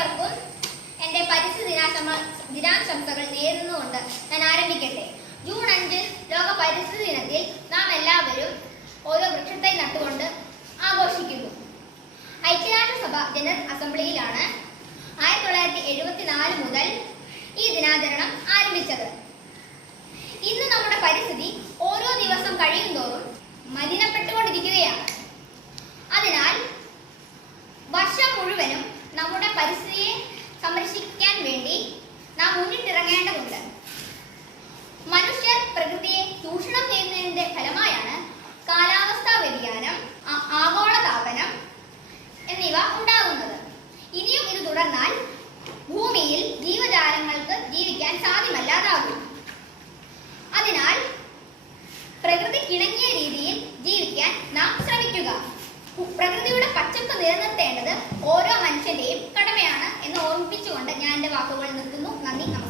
ഏവർക്കും എൻ്റെ പരിസ്ഥിതി ദിനാശംസകൾ നേരുന്നുകൊണ്ട് ഞാൻ ആരംഭിക്കട്ടെ. ജൂൺ 5 ലോക പരിസ്ഥിതി ദിനത്തിൽ നാം എല്ലാവരും ഓരോ വൃക്ഷത്തൈ നട്ടുകൊണ്ട് ആഘോഷിക്കുന്നു. ഐക്യരാഷ്ട്രസഭ ജനറൽ അസംബ്ലിയിലാണ് 1974 മുതൽ ഈ ദിനാചരണം ആരംഭിച്ചത്. ഇന്ന് നമ്മുടെ പരിസ്ഥിതി ഓരോ ദിവസം കഴിയുന്തോറും മലിനപ്പെട്ടുകൊണ്ടിരിക്കുകയാണ്. അതിനാൽ വർഷം മുഴുവനും നമ്മുടെ പരിസ്ഥിതിയെ സംരക്ഷിക്കാൻ വേണ്ടി നാം മുന്നിട്ടിറങ്ങേണ്ടതുണ്ട്. മനുഷ്യർ പ്രകൃതിയെ ചൂഷണം ചെയ്യുന്നതിന്റെ ഫലമായാണ് കാലാവസ്ഥാ വ്യതിയാനം, ആഗോളതാപനം എന്നിവ ഉണ്ടാകുന്നത്. ഇനിയും ഇത് തുടർന്നാൽ ഭൂമിയിൽ ജീവജാലങ്ങൾക്ക് ജീവിക്കാൻ സാധ്യമല്ലാതാകും. അതിനാൽ പ്രകൃതിക്കിണങ്ങിയ രീതിയിൽ ജീവിക്കാൻ നാം ശ്രമിക്കുക. പ്രകൃതിയുടെ പച്ചപ്പ് നിലനിർത്തേണ്ടത് ഓരോ മനുഷ്യന്റെയും കടമയാണ് എന്ന് ഓർമ്മിപ്പിച്ചുകൊണ്ട് ഞാൻ എൻ്റെ വാക്കുകൾ നിർത്തുന്നു. നന്ദി, നമസ്കാരം.